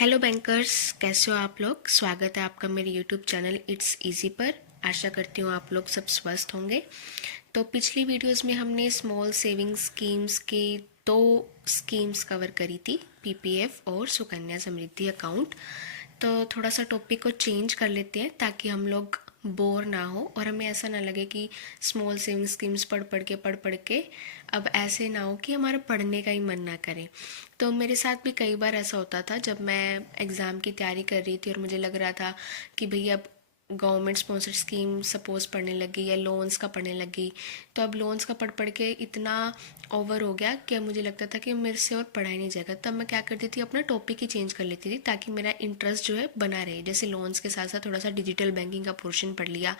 Hello bankers, कैसे हो आप लोग। स्वागत है आपका मेरे यूट्यूब चैनल इट्स इजी पर। आशा करती हूँ आप लोग सब स्वस्थ होंगे। तो पिछली वीडियोस में हमने स्मॉल सेविंग स्कीम्स की दो स्कीम्स कवर करी थी, पीपीएफ और सुकन्या समृद्धि अकाउंट। तो थोड़ा सा टॉपिक को चेंज कर लेते हैं ताकि हम लोग बोर ना हो और हमें ऐसा ना लगे कि स्मॉल सेविंग स्कीम्स पढ़ पढ़ के अब ऐसे ना हो कि हमारा पढ़ने का ही मन ना करे। तो मेरे साथ भी कई बार ऐसा होता था जब मैं एग्ज़ाम की तैयारी कर रही थी और मुझे लग रहा था कि भैया अब गवर्नमेंट स्पॉन्सर्ड स्कीम सपोज पढ़ने लगी या लोन्स का पढ़ने लगी। तो अब लोन्स का पढ़ पढ़ के इतना ओवर हो गया कि अब मुझे लगता था कि मेरे से और पढ़ाई नहीं जाएगा। तब मैं क्या करती थी, अपना टॉपिक ही चेंज कर लेती थी ताकि मेरा इंटरेस्ट जो है बना रहे। जैसे लोन्स के साथ साथ थोड़ा सा डिजिटल बैंकिंग का पोर्शन पढ़ लिया,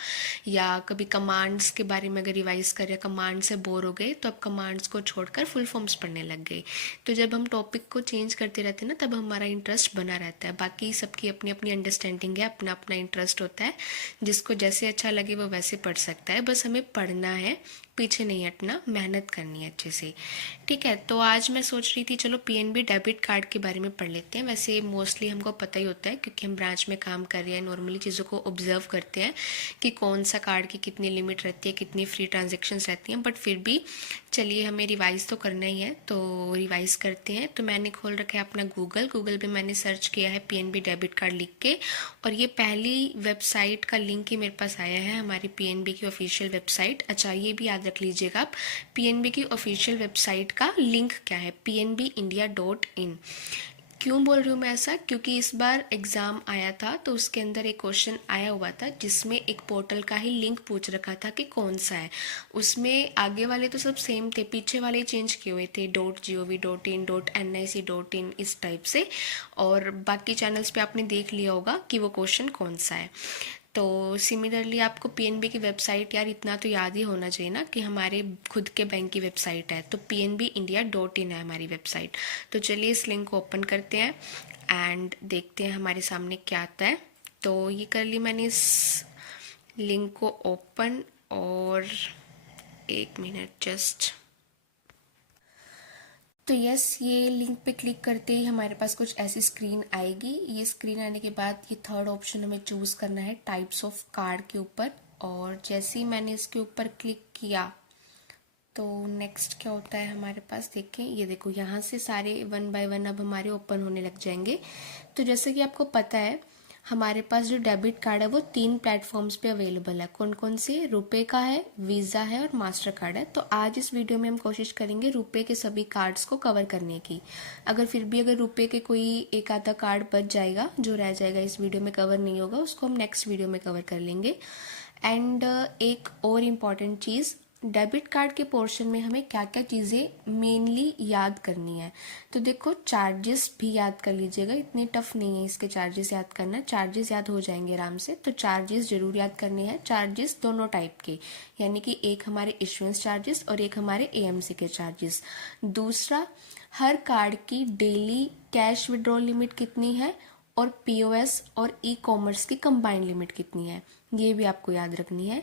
या कभी कमांड्स के बारे में अगर रिवाइज कर, या कमांड से बोर हो गए तो अब कमांड्स को छोड़कर फुल फॉर्म्स पढ़ने लग गए। तो जब हम टॉपिक को चेंज करते रहते हैं ना, तब हमारा इंटरेस्ट बना रहता है। बाकी सबकी अपनी अपनी अंडरस्टैंडिंग है, अपना अपना इंटरेस्ट होता है। जिसको जैसे अच्छा लगे वो वैसे पढ़ सकता है, बस हमें पढ़ना है, पीछे नहीं हटना, मेहनत करनी है अच्छे से। ठीक है, तो आज मैं सोच रही थी चलो पीएनबी डेबिट कार्ड के बारे में पढ़ लेते हैं। वैसे मोस्टली हमको पता ही होता है क्योंकि हम ब्रांच में काम कर रहे हैं, नॉर्मली चीज़ों को ऑब्जर्व करते हैं कि कौन सा कार्ड की कितनी लिमिट रहती है, कितनी फ्री ट्रांजेक्शन्स रहती हैं। बट फिर भी चलिए, हमें रिवाइज़ तो करना ही है, तो रिवाइज़ करते हैं। तो मैंने खोल रखा है अपना गूगल पे मैंने सर्च किया है पीएनबी डेबिट कार्ड लिख के, और ये पहली वेबसाइट का लिंक ही मेरे पास आया है, हमारी पीएनबी की ऑफिशियल वेबसाइट। अच्छा, ये भी याद रख लीजिएगा आप, पीएनबी की ऑफिशियल वेबसाइट का लिंक क्या है, pnbindia.in। क्यों बोल रही हूँ मैं ऐसा, क्योंकि इस बार एग्ज़ाम आया था तो उसके अंदर एक क्वेश्चन आया हुआ था जिसमें एक पोर्टल का ही लिंक पूछ रखा था कि कौन सा है। उसमें आगे वाले तो सब सेम थे, पीछे वाले चेंज किए हुए थे, .gov.in, .nic.in, इस टाइप से। और बाकी चैनल्स पे आपने देख लिया होगा कि वो क्वेश्चन कौन सा है। तो सिमिलरली आपको पीएनबी की वेबसाइट, यार इतना तो याद ही होना चाहिए ना कि हमारे खुद के बैंक की वेबसाइट है, तो pnbindia.in है हमारी वेबसाइट। तो चलिए इस लिंक को ओपन करते हैं एंड देखते हैं हमारे सामने क्या आता है। तो ये कर ली मैंने इस लिंक को ओपन, और एक मिनट जस्ट। तो यस, ये लिंक पे क्लिक करते ही हमारे पास कुछ ऐसी स्क्रीन आएगी। ये स्क्रीन आने के बाद ये थर्ड ऑप्शन हमें चूज़ करना है टाइप्स ऑफ कार्ड के ऊपर, और जैसे ही मैंने इसके ऊपर क्लिक किया तो नेक्स्ट क्या होता है हमारे पास, देखें, ये देखो यहाँ से सारे वन बाय वन अब हमारे ओपन होने लग जाएंगे। तो जैसे कि आपको पता है, हमारे पास जो डेबिट कार्ड है वो 3 प्लेटफॉर्म्स पे अवेलेबल है। कौन कौन से, रुपए का है, वीज़ा है और मास्टर कार्ड है। तो आज इस वीडियो में हम कोशिश करेंगे रुपए के सभी कार्ड्स को कवर करने की। अगर रुपए के कोई एक आधा कार्ड बच जाएगा, जो रह जाएगा इस वीडियो में कवर नहीं होगा, उसको हम नेक्स्ट वीडियो में कवर कर लेंगे। एंड एक और इम्पॉर्टेंट चीज़, डेबिट कार्ड के पोर्शन में हमें क्या क्या चीज़ें मेनली याद करनी है। तो देखो, चार्जेस भी याद कर लीजिएगा, इतनी टफ नहीं है इसके चार्जेस याद करना, चार्जेस याद हो जाएंगे आराम से। तो चार्जेस जरूर याद करने हैं, चार्जेस दोनों टाइप के, यानी कि एक हमारे इश्यूएंस चार्जेस और एक हमारे एएमसी के चार्जेस। दूसरा, हर कार्ड की डेली कैश विड्रॉल लिमिट कितनी है, और पीओएस और ई कॉमर्स की कंबाइंड लिमिट कितनी है, ये भी आपको याद रखनी है।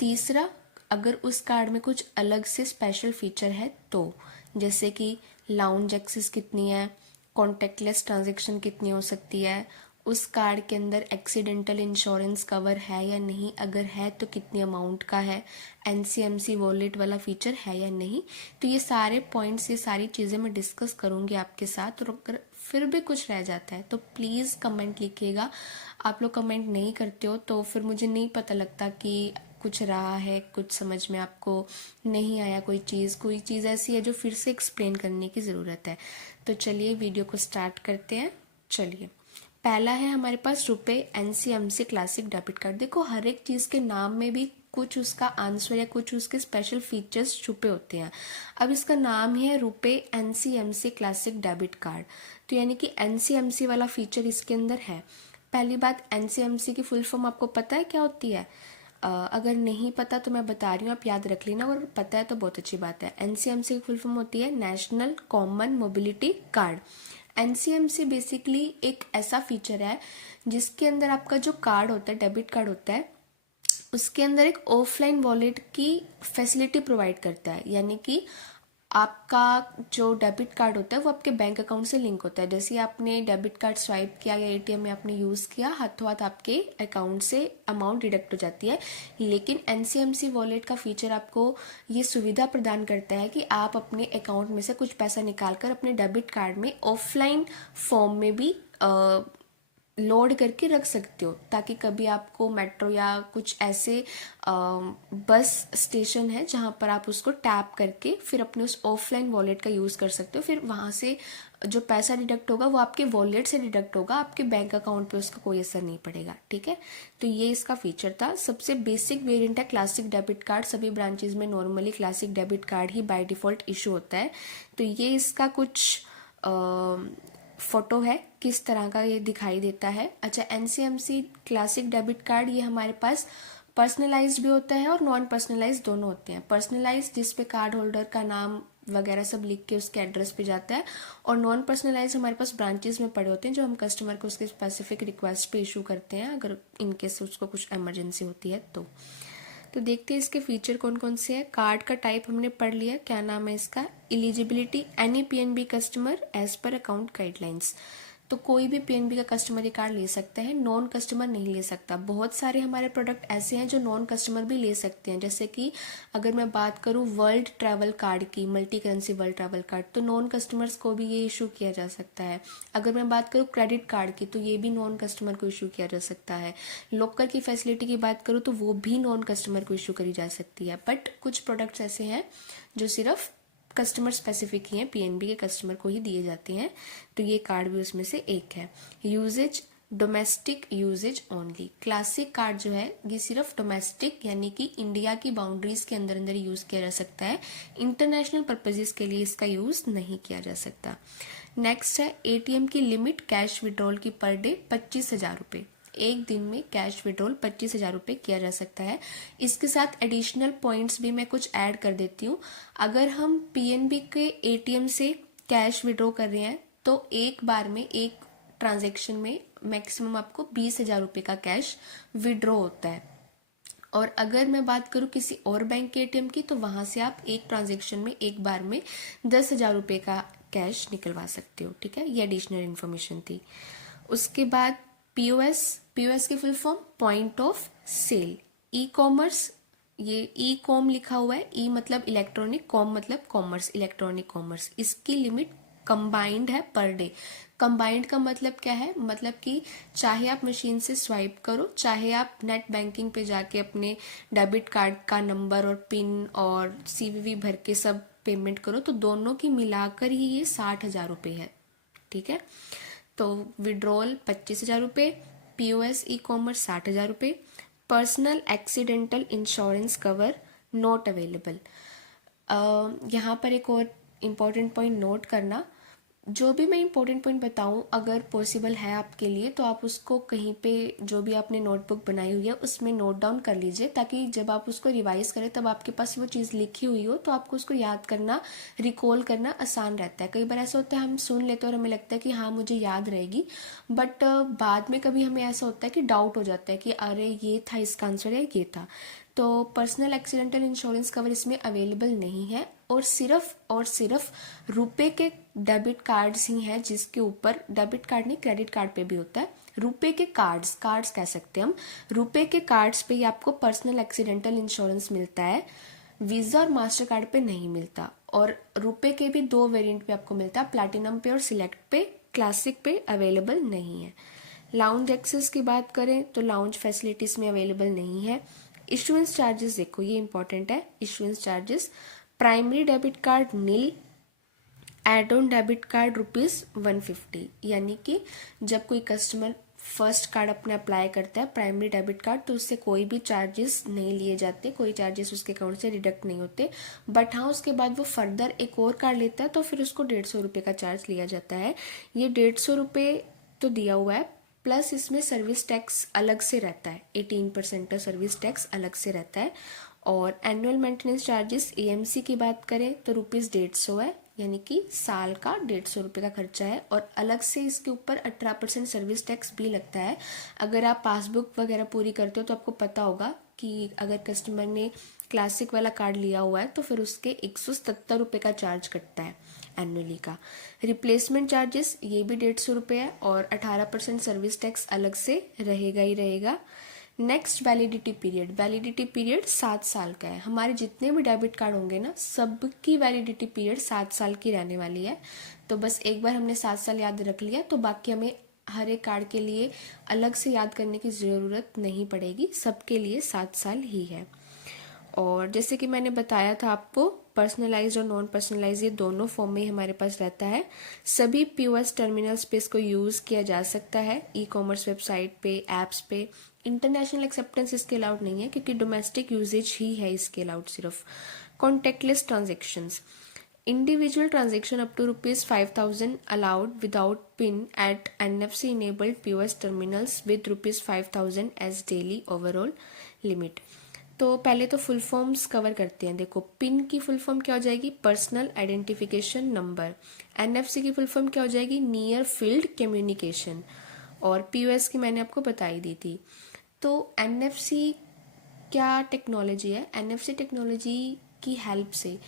तीसरा, अगर उस कार्ड में कुछ अलग से स्पेशल फीचर है तो, जैसे कि लाउंज एक्सेस कितनी है, कॉन्टेक्टलेस ट्रांजैक्शन कितनी हो सकती है, उस कार्ड के अंदर एक्सीडेंटल इंश्योरेंस कवर है या नहीं, अगर है तो कितनी अमाउंट का है, एनसीएमसी वॉलेट वाला फीचर है या नहीं। तो ये सारे पॉइंट्स, ये सारी चीज़ें मैं डिस्कस करूँगी आपके साथ। और अगर फिर भी कुछ रह जाता है तो प्लीज़ कमेंट लिखिएगा। आप लोग कमेंट नहीं करते हो तो फिर मुझे नहीं पता लगता कि कुछ रहा है, कुछ समझ में आपको नहीं आया, कोई चीज़ ऐसी है जो फिर से एक्सप्लेन करने की ज़रूरत है। तो चलिए वीडियो को स्टार्ट करते हैं। चलिए, पहला है हमारे पास रुपए एनसीएमसी क्लासिक डेबिट कार्ड। देखो, हर एक चीज़ के नाम में भी कुछ उसका आंसर या कुछ उसके स्पेशल फीचर्स छुपे होते हैं। अब इसका नाम ही है रुपए एनसीएमसी क्लासिक डेबिट कार्ड, तो यानी कि एनसीएमसी वाला फीचर इसके अंदर है। पहली बात, एनसीएमसी की फुल फॉर्म आपको पता है क्या होती है? अगर नहीं पता तो मैं बता रही हूँ, आप याद रख लेना, और पता है तो बहुत अच्छी बात है। एनसीएमसी की फुल फॉर्म होती है national common mobility card. NCMC basically एक ऐसा फीचर है जिसके अंदर आपका जो कार्ड होता है, डेबिट कार्ड होता है, उसके अंदर एक ऑफलाइन वॉलेट की फैसिलिटी प्रोवाइड करता है। यानी कि आपका जो डेबिट कार्ड होता है वो आपके बैंक अकाउंट से लिंक होता है। जैसे आपने डेबिट कार्ड स्वाइप किया या एटीएम में आपने यूज़ किया, हाथों हाथ आपके अकाउंट से अमाउंट डिडक्ट हो जाती है। लेकिन एनसीएमसी वॉलेट का फीचर आपको ये सुविधा प्रदान करता है कि आप अपने अकाउंट में से कुछ पैसा निकाल कर अपने डेबिट कार्ड में ऑफलाइन फॉर्म में भी लोड करके रख सकते हो, ताकि कभी आपको मेट्रो या कुछ ऐसे बस स्टेशन है जहाँ पर आप उसको टैप करके फिर अपने उस ऑफलाइन वॉलेट का यूज़ कर सकते हो। फिर वहाँ से जो पैसा डिडक्ट होगा वो आपके वॉलेट से डिडक्ट होगा, आपके बैंक अकाउंट पे उसका कोई असर नहीं पड़ेगा। ठीक है, तो ये इसका फीचर था। सबसे बेसिक वेरिएंट है क्लासिक डेबिट कार्ड। सभी ब्रांचेज में normally classic debit card he by default issue होता है। तो ये इसका कुछ फोटो है, किस तरह का ये दिखाई देता है। अच्छा, एनसीएमसी क्लासिक डेबिट कार्ड ये हमारे पास पर्सनलाइज्ड भी होता है और नॉन पर्सनलाइज्ड दोनों होते हैं। पर्सनलाइज्ड जिस पे कार्ड होल्डर का नाम वगैरह सब लिख के उसके एड्रेस पे जाता है, और नॉन पर्सनलाइज्ड हमारे पास ब्रांचेस में पड़े होते हैं जो हम कस्टमर को उसके स्पेसिफिक रिक्वेस्ट पे इशू करते हैं, अगर इनकेस उसको कुछ इमरजेंसी होती है तो देखते हैं इसके फीचर कौन कौन से हैं। कार्ड का टाइप हमने पढ़ लिया, क्या नाम है इसका। Eligibility, any PNB customer as per account guidelines. तो कोई भी पीएनबी का कस्टमर ये कार्ड ले सकता है, नॉन कस्टमर नहीं ले सकता। बहुत सारे हमारे प्रोडक्ट ऐसे हैं जो नॉन कस्टमर भी ले सकते हैं। जैसे कि अगर मैं बात करूँ वर्ल्ड ट्रैवल कार्ड की, multi currency world travel card, तो नॉन कस्टमर्स को भी ये इशू किया जा सकता है। अगर मैं बात करूँ क्रेडिट कार्ड की, तो ये भी नॉन कस्टमर को इशू किया जा सकता है। लॉकर की फैसिलिटी की बात करूँ तो वो भी नॉन कस्टमर को इशू करी जा सकती है। बट कुछ प्रोडक्ट्स ऐसे हैं जो सिर्फ कस्टमर स्पेसिफिक ही हैं, पीएनबी के कस्टमर को ही दिए जाते हैं। तो ये कार्ड भी उसमें से एक है। Usages, domestic usages only. Classic card जो है ये सिर्फ डोमेस्टिक यानी कि इंडिया की बाउंड्रीज के अंदर अंदर यूज किया जा सकता है। इंटरनेशनल पर्पजेस के लिए इसका यूज नहीं किया जा सकता। नेक्स्ट है एटीएम की लिमिट कैश विड्रॉल की पर डे 25,000 रुपये। एक दिन में कैश विड्रॉल 25,000 रुपये किया जा सकता है। इसके साथ एडिशनल पॉइंट्स भी मैं कुछ ऐड कर देती हूँ। अगर हम पीएनबी के एटीएम से कैश विड्रॉ कर रहे हैं तो एक बार में, एक ट्रांजैक्शन में मैक्सिमम आपको 20,000 रुपये का कैश विड्रॉ होता है। और अगर मैं बात करूँ किसी और बैंक के एटीएम की, तो वहाँ से आप एक ट्रांजैक्शन में एक बार में 10,000 रुपये का कैश निकलवा सकते हो। ठीक है, ये एडिशनल इन्फॉर्मेशन थी। उसके बाद पीओएस की full form point of sale. E commerce, ये ई कॉम लिखा हुआ है, ई मतलब इलेक्ट्रॉनिक, कॉम मतलब कॉमर्स, इलेक्ट्रॉनिक कॉमर्स। इसकी लिमिट कंबाइंड है पर डे। कंबाइंड का मतलब क्या है, मतलब कि चाहे आप मशीन से स्वाइप करो, चाहे आप नेट बैंकिंग पे जाके अपने डेबिट कार्ड का नंबर और पिन और सीवीवी भर के सब पेमेंट करो, तो दोनों की मिलाकर ही ये 60,000 रुपये है। ठीक है, तो विड्रॉल 25,000 रुपये, पीओएस ई कॉमर्स 60,000 रुपये। Personal accidental insurance cover not available. यहाँ पर एक और इम्पॉर्टेंट पॉइंट नोट करना, जो भी मैं इम्पोर्टेंट पॉइंट बताऊं अगर पॉसिबल है आपके लिए तो आप उसको कहीं पे जो भी आपने नोटबुक बनाई हुई है उसमें नोट डाउन कर लीजिए, ताकि जब आप उसको रिवाइज करें तब आपके पास वो चीज़ लिखी हुई हो तो आपको उसको याद करना, रिकॉल करना आसान रहता है। कई बार ऐसा होता है हम सुन लेते हैं और हमें लगता है कि हाँ मुझे याद रहेगी, बट बाद में कभी हमें ऐसा होता है कि डाउट हो जाता है कि अरे ये था इसका आंसर या ये था। तो पर्सनल एक्सीडेंटल इंश्योरेंस कवर इसमें अवेलेबल नहीं है, और सिर्फ रुपए के डेबिट कार्ड्स ही हैं जिसके ऊपर, डेबिट कार्ड नहीं क्रेडिट कार्ड पे भी होता है, रुपए के कार्ड्स कह सकते हैं हम, रुपए के कार्ड्स पे ही आपको पर्सनल एक्सीडेंटल इंश्योरेंस मिलता है। वीज़ा और मास्टर कार्ड पे नहीं मिलता। और रुपए के भी 2 वेरिएंट पे आपको मिलता है, प्लैटिनम पे और सिलेक्ट पे, क्लासिक पे अवेलेबल नहीं है। लाउंज एक्सेस की बात करें तो लाउंज फैसिलिटीज़ में अवेलेबल नहीं है। इशुएंस चार्जेस देखो, ये इंपॉर्टेंट है। Issuance charges, primary debit card nil, add on debit card ₹150। यानी कि जब कोई कस्टमर फर्स्ट कार्ड अपने अप्लाई करता है प्राइमरी डेबिट कार्ड, तो उससे कोई भी चार्जेस नहीं लिए जाते, कोई चार्जेस उसके अकाउंट से डिडक्ट नहीं होते। बट हाँ, उसके बाद वो फर्दर एक और कार्ड लेता है तो फिर उसको 150 रुपये का चार्ज लिया जाता है। ये 150 रुपये तो दिया हुआ है, प्लस इसमें सर्विस टैक्स अलग से रहता है, 18% का सर्विस टैक्स अलग से रहता है। और एनुअल मेंटेनेंस चार्जेस एएमसी की बात करें तो ₹150 है, यानी कि साल का 150 रुपये का खर्चा है। और अलग से इसके ऊपर 18% सर्विस टैक्स भी लगता है। अगर आप पासबुक वगैरह पूरी करते हो तो आपको पता होगा कि अगर कस्टमर ने क्लासिक वाला कार्ड लिया हुआ है तो फिर उसके 177 रुपये का चार्ज कटता है एनुअली का। रिप्लेसमेंट चार्जेस ये भी 150 रुपये है और 18% सर्विस टैक्स अलग से रहेगा ही रहेगा। नेक्स्ट वैलिडिटी पीरियड 7 साल का है। हमारे जितने भी डेबिट कार्ड होंगे ना, सबकी वैलिडिटी पीरियड 7 साल की रहने वाली है। तो बस एक बार हमने 7 साल याद रख लिया तो बाकी हमें हर एक कार्ड के लिए अलग से याद करने की ज़रूरत नहीं पड़ेगी, सबके लिए 7 साल ही है। और जैसे कि मैंने बताया था आपको, पर्सनलाइज्ड और नॉन पर्सनलाइज ये दोनों फॉर्म में हमारे पास रहता है। सभी पीओएस टर्मिनल्स पे इसको यूज़ किया जा सकता है, ई कॉमर्स वेबसाइट पे, ऐप्स पे। इंटरनेशनल एक्सेप्टेंस इसके अलाउड नहीं है क्योंकि डोमेस्टिक यूजेज ही है इसके अलाउड सिर्फ। Contact lens transactions, individual transaction up to ₹5,000 allowed without PIN at NFC enabled POS terminals with ₹5,000 as daily overall limit। तो पहले तो फुल फॉर्म्स कवर करते हैं। देखो, पिन की फुल फॉर्म क्या हो जाएगी? Personal identification number. एनएफसी की फुल फॉर्म क्या हो जाएगी? Near field communication. और पीओएस की मैंने आपको बता ही दी थी। तो एनएफसी क्या टेक्नोलॉजी है? एनएफसी टेक्नोलॉजी की हेल्प से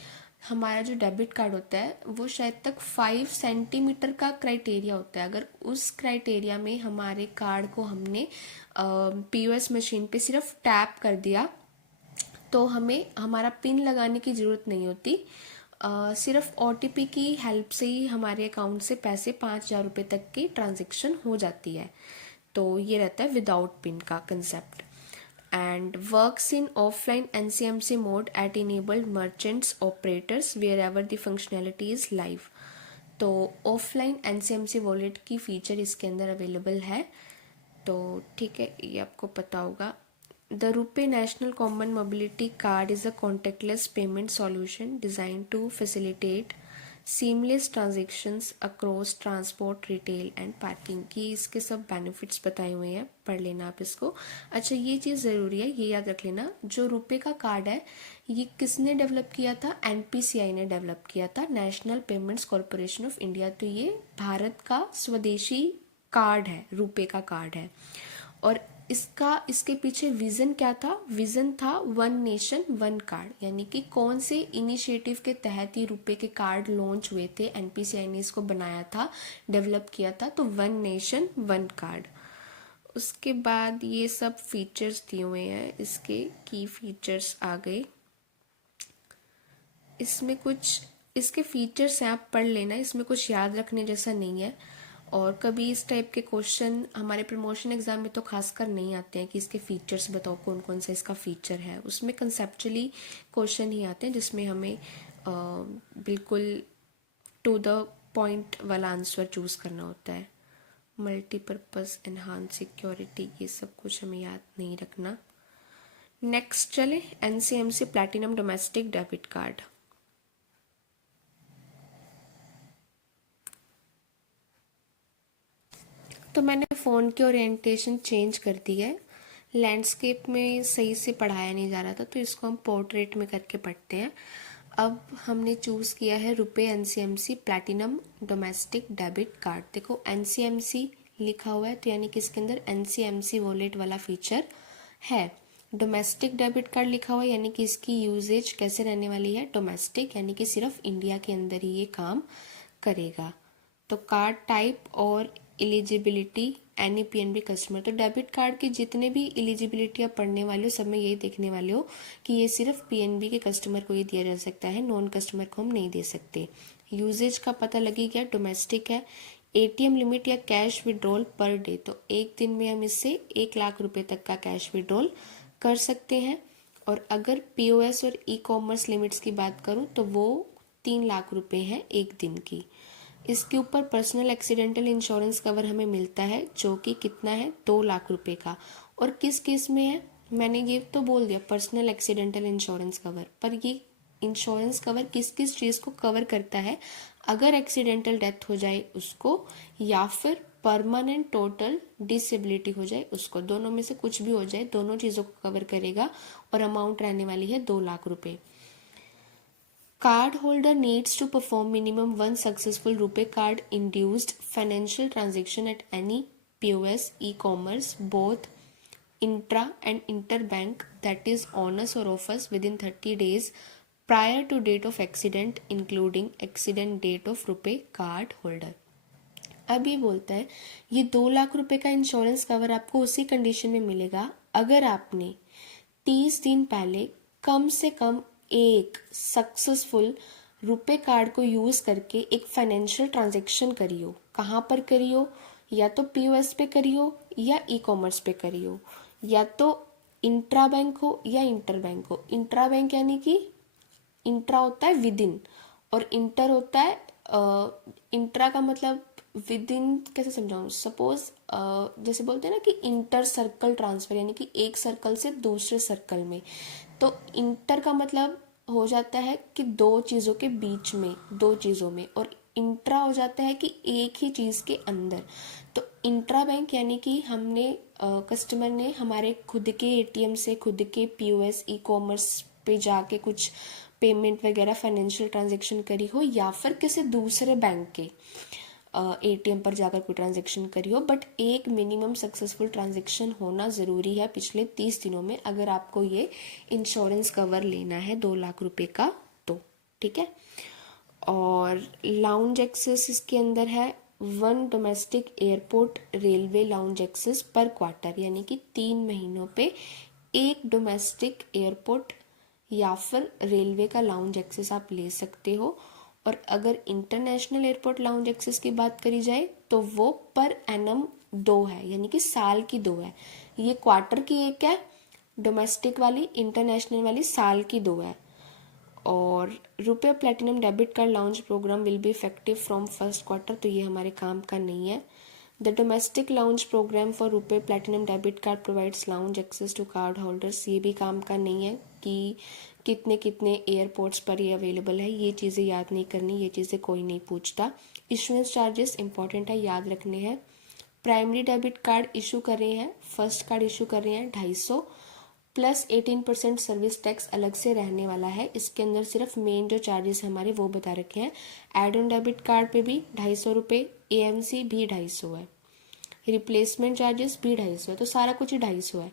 हमारा जो डेबिट कार्ड होता है वो शायद तक 5 सेंटीमीटर का क्राइटेरिया होता है। अगर उस क्राइटेरिया में हमारे कार्ड को हमने पीओएस मशीन पे सिर्फ टैप कर दिया तो हमें हमारा पिन लगाने की ज़रूरत नहीं होती। सिर्फ ओटीपी की हेल्प से ही हमारे अकाउंट से पैसे 5,000 रुपये तक की ट्रांजेक्शन हो जाती है। तो ये रहता है विदाउट पिन का concept. and works in offline NCMC mode at enabled merchants operators wherever the functionality is live। तो ऑफलाइन NCMC वॉलेट की फीचर इसके अंदर अवेलेबल है। तो ठीक है, ये आपको पता होगा। The RuPay National Common Mobility Card is a contactless payment solution designed to facilitate seamless transactions across transport, retail and parking की इसके सब बेनिफिट्स बताए हुए हैं, पढ़ लेना आप इसको। अच्छा, ये चीज़ ज़रूरी है, ये याद रख लेना, जो रुपए का कार्ड है ये किसने डेवलप किया था? एनपीसीआई ने डेवलप किया था, national payments corporation of India. तो ये भारत का स्वदेशी कार्ड है, रुपए का कार्ड है। और इसके पीछे विजन क्या था? विजन था वन नेशन वन कार्ड, यानी कि कौन से इनिशिएटिव के तहत ये रुपए के कार्ड लॉन्च हुए थे, एनपीसीआई ने इसको बनाया था, डेवलप किया था। तो वन नेशन वन कार्ड। उसके बाद ये सब फीचर्स दिए हुए हैं, इसके की फीचर्स आ गए। इसमें कुछ इसके फीचर्स हैं, आप पढ़ लेना, इसमें कुछ याद रखने जैसा नहीं है। और कभी इस टाइप के क्वेश्चन हमारे प्रमोशन एग्जाम में तो खासकर नहीं आते हैं कि इसके फीचर्स बताओ कौन कौन सा इसका फीचर है। उसमें कंसेप्चुअली क्वेश्चन ही आते हैं जिसमें हमें बिल्कुल टू द पॉइंट वाला आंसर चूज करना होता है। मल्टीपर्पज़, एनहांस सिक्योरिटी, ये सब कुछ हमें याद नहीं रखना। नेक्स्ट चले, NCMC platinum domestic debit card. तो मैंने फ़ोन की ओरिएंटेशन चेंज कर दी है, लैंडस्केप में सही से पढ़ाया नहीं जा रहा था तो इसको हम पोर्ट्रेट में करके पढ़ते हैं। अब हमने चूज़ किया है रुपए NCMC platinum domestic debit card. देखो एनसीएमसी लिखा हुआ है तो यानी कि इसके अंदर एनसीएमसी वॉलेट वाला फीचर है। डोमेस्टिक डेबिट कार्ड लिखा हुआ है यानी कि इसकी यूजेज कैसे रहने वाली है? डोमेस्टिक, यानी कि सिर्फ इंडिया के अंदर ही ये काम करेगा। तो कार्ड टाइप और एलिजिबिलिटी एनी पीएनबी कस्टमर। तो डेबिट कार्ड की जितने भी एलिजिबिलिटी आप पढ़ने वाले हो सब में यही देखने वाले हो कि ये सिर्फ पीएनबी के कस्टमर को ही दिया जा सकता है, नॉन कस्टमर को हम नहीं दे सकते। यूजेज का पता लगी गया, डोमेस्टिक है। एटीएम लिमिट या कैश विड्रॉल पर डे, तो एक दिन में हम इससे 1 लाख रुपए तक का कैश विड्रॉल कर सकते हैं। और अगर पीओएस और ई कॉमर्स लिमिट्स की बात करूँ तो वो 3 लाख रुपए है एक दिन की। इसके ऊपर पर्सनल एक्सीडेंटल इंश्योरेंस कवर हमें मिलता है जो कि कितना है? 2 लाख रुपए का। और किस केस में है? मैंने ये तो बोल दिया पर्सनल एक्सीडेंटल इंश्योरेंस कवर, पर ये इंश्योरेंस कवर किस किस चीज़ को कवर करता है? अगर एक्सीडेंटल डेथ हो जाए उसको, या फिर परमानेंट टोटल डिसेबिलिटी हो जाए उसको, दोनों में से कुछ भी हो जाए, दोनों चीज़ों को कवर करेगा। और अमाउंट रहने वाली है 2 लाख रुपए। Card holder needs to perform minimum 1 successful RuPay card induced financial transaction at any POS, e-commerce, both intra and interbank that is on us or off us within 30 days prior to date of accident including accident date of रुपए card holder. अब ये बोलता है ये 2 लाख रुपए का insurance cover आपको उसी कंडीशन में मिलेगा अगर आपने 30 दिन पहले कम से कम एक सक्सेसफुल रुपए कार्ड को यूज करके एक फाइनेंशियल ट्रांजेक्शन करी हो। कहाँ पर करी हो? या तो पीओएस पे करी हो या ई कॉमर्स पे करी हो, या तो इंट्रा बैंक हो या इंटर बैंक हो। इंट्रा बैंक यानी कि इंट्रा होता है विद इन और इंटर होता है इंट्रा का मतलब विद इन। कैसे समझाऊं? सपोज जैसे बोलते हैं ना कि इंटर सर्कल ट्रांसफर यानी कि एक सर्कल से दूसरे सर्कल में, तो इंटर का मतलब हो जाता है कि दो चीज़ों के बीच में, दो चीज़ों में, और इंट्रा हो जाता है कि एक ही चीज़ के अंदर। तो इंट्रा बैंक यानी कि हमने कस्टमर ने हमारे खुद के एटीएम से, खुद के पीओएस ई कॉमर्स पे जाके कुछ पेमेंट वगैरह फाइनेंशियल ट्रांजेक्शन करी हो, या फिर किसी दूसरे बैंक के एटीएम पर जाकर कोई ट्रांजेक्शन करी हो, बट एक मिनिमम सक्सेसफुल ट्रांजेक्शन होना ज़रूरी है पिछले 30 दिनों में अगर आपको ये इंश्योरेंस कवर लेना है 2 लाख रुपए का तो। ठीक है। और लाउंज एक्सेस इसके अंदर है 1 domestic airport railway lounge access per quarter, यानी कि 3 महीनों पे एक डोमेस्टिक एयरपोर्ट या फिर रेलवे का लाउंज एक्सेस आप ले सकते हो। और अगर इंटरनेशनल एयरपोर्ट लाउंज एक्सेस की बात करी जाए तो वो पर एनम 2 है, यानी कि साल की 2 है। ये क्वार्टर की एक है डोमेस्टिक वाली, इंटरनेशनल वाली साल की 2 है। और RuPay platinum debit card lounge program will be effective from first quarter, तो ये हमारे काम का नहीं है। The domestic lounge program for RuPay platinum debit card provides lounge access to card holders, ये भी काम का नहीं है कि कितने कितने एयरपोर्ट्स पर ये अवेलेबल है, ये चीज़ें याद नहीं करनी, ये चीज़ें कोई नहीं पूछता। इशुएंस चार्जेस इंपॉर्टेंट है, याद रखने हैं। प्राइमरी डेबिट कार्ड इशू कर रहे हैं, फर्स्ट कार्ड इशू कर रहे हैं 250 प्लस 18% सर्विस टैक्स अलग से रहने वाला है। इसके अंदर सिर्फ मेन जो चार्जेस हमारे वो बता रखे हैं। एड ऑन डेबिट कार्ड पे भी 250 रुपये, एएमसी भी 250 है, रिप्लेसमेंट चार्जेस भी 250 है, तो सारा कुछ ही 250 है।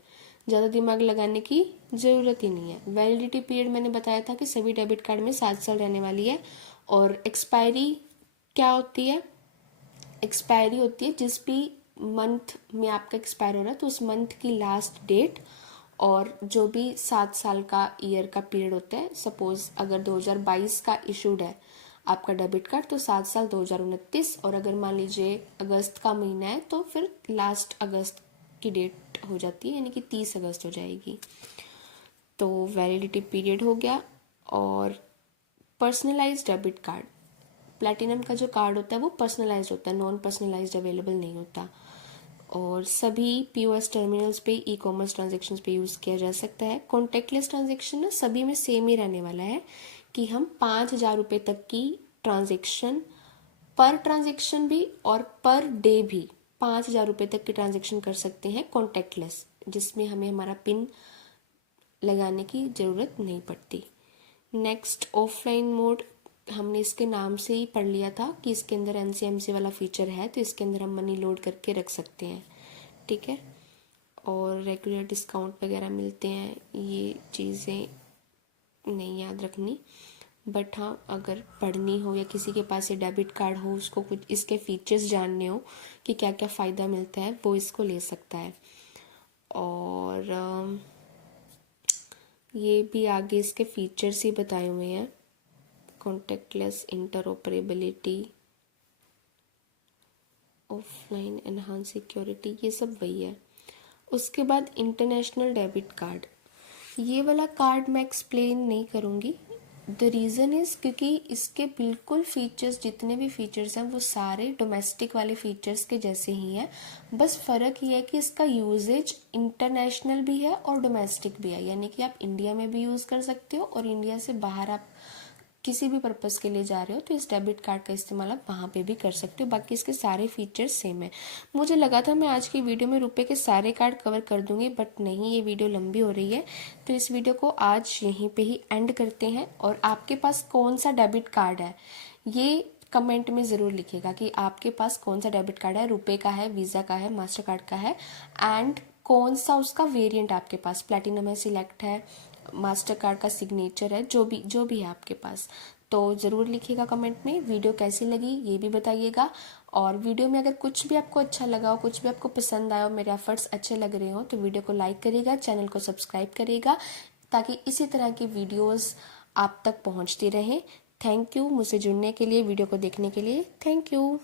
ज़्यादा दिमाग लगाने की ज़रूरत ही नहीं है। वैलिडिटी पीरियड मैंने बताया था कि सभी डेबिट कार्ड में 7 साल रहने वाली है। और एक्सपायरी क्या होती है? एक्सपायरी होती है जिस भी मंथ में आपका एक्सपायर हो रहा है तो उस मंथ की लास्ट डेट, और जो भी 7 साल का ईयर का पीरियड होता है। सपोज अगर 2022 का इशूड है आपका डेबिट कार्ड तो 7 साल 2029, और अगर मान लीजिए अगस्त का महीना है तो फिर लास्ट अगस्त की डेट हो जाती है, यानी कि 30 अगस्त हो जाएगी। तो वैलिडिटी पीरियड हो गया। और पर्सनलाइज्ड डेबिट कार्ड, प्लैटिनम का जो कार्ड होता है वो पर्सनलाइज्ड होता है, नॉन पर्सनलाइज्ड अवेलेबल नहीं होता। और सभी पीओएस टर्मिनल्स पे ई कॉमर्स ट्रांजेक्शन पे यूज़ किया जा सकता है। कॉन्टेक्टलेस ट्रांजेक्शन ना सभी में सेम ही रहने वाला है कि हम 5,000 रुपये तक की ट्रांजेक्शन, पर ट्रांजेक्शन भी और पर डे भी 5,000 रुपये तक की ट्रांजेक्शन कर सकते हैं कॉन्टेक्टलेस, जिसमें हमें हमारा पिन लगाने की ज़रूरत नहीं पड़ती। नेक्स्ट ऑफलाइन मोड, हमने इसके नाम से ही पढ़ लिया था कि इसके अंदर एनसीएमसी वाला फीचर है, तो इसके अंदर हम मनी लोड करके रख सकते हैं। ठीक है। और रेगुलर डिस्काउंट वगैरह मिलते हैं, ये चीज़ें नहीं याद रखनी, बट हाँ अगर पढ़नी हो या किसी के पास ये डेबिट कार्ड हो, उसको कुछ इसके फीचर्स जानने हो कि क्या क्या फ़ायदा मिलता है, वो इसको ले सकता है। और ये भी आगे इसके फीचर्स ही बताए हुए हैं। Contact lens interoperability, offline enhance security, ये सब वही है। उसके बाद इंटरनेशनल डेबिट कार्ड, ये वाला कार्ड मैं एक्सप्लेन नहीं करूँगी। द रीज़न इज़ क्योंकि इसके बिल्कुल फीचर्स, जितने भी फीचर्स हैं वो सारे डोमेस्टिक वाले फीचर्स के जैसे ही हैं। बस फ़र्क ये है कि इसका यूजेज इंटरनेशनल भी है और डोमेस्टिक भी है, यानी कि आप इंडिया में भी यूज़ कर सकते हो और इंडिया से बाहर आप किसी भी पर्पज़ के लिए जा रहे हो तो इस डेबिट कार्ड का इस्तेमाल आप वहाँ पे भी कर सकते हो। बाकी इसके सारे फीचर्स सेम है। मुझे लगा था मैं आज की वीडियो में रुपए के सारे कार्ड कवर कर दूंगी, बट नहीं, ये वीडियो लंबी हो रही है, तो इस वीडियो को आज यहीं पे ही एंड करते हैं। और आपके पास कौन सा डेबिट कार्ड है ये कमेंट में ज़रूर लिखिएगा कि आपके पास कौन सा डेबिट कार्ड है, रुपए का है, वीज़ा का है, मास्टर कार्ड का है, एंड कौन सा उसका वेरिएंट आपके पास, प्लैटिनम है, सिलेक्ट है, मास्टर कार्ड का सिग्नेचर है, जो भी है आपके पास। तो ज़रूर लिखिएगा कमेंट में। वीडियो कैसी लगी ये भी बताइएगा, और वीडियो में अगर कुछ भी आपको अच्छा लगा हो, कुछ भी आपको पसंद आया हो, मेरे एफर्ट्स अच्छे लग रहे हो, तो वीडियो को लाइक करिएगा, चैनल को सब्सक्राइब करिएगा, ताकि इसी तरह की वीडियोस आप तक पहुंचती रहें। थैंक यू मुझसे जुड़ने के लिए, वीडियो को देखने के लिए। Thank you.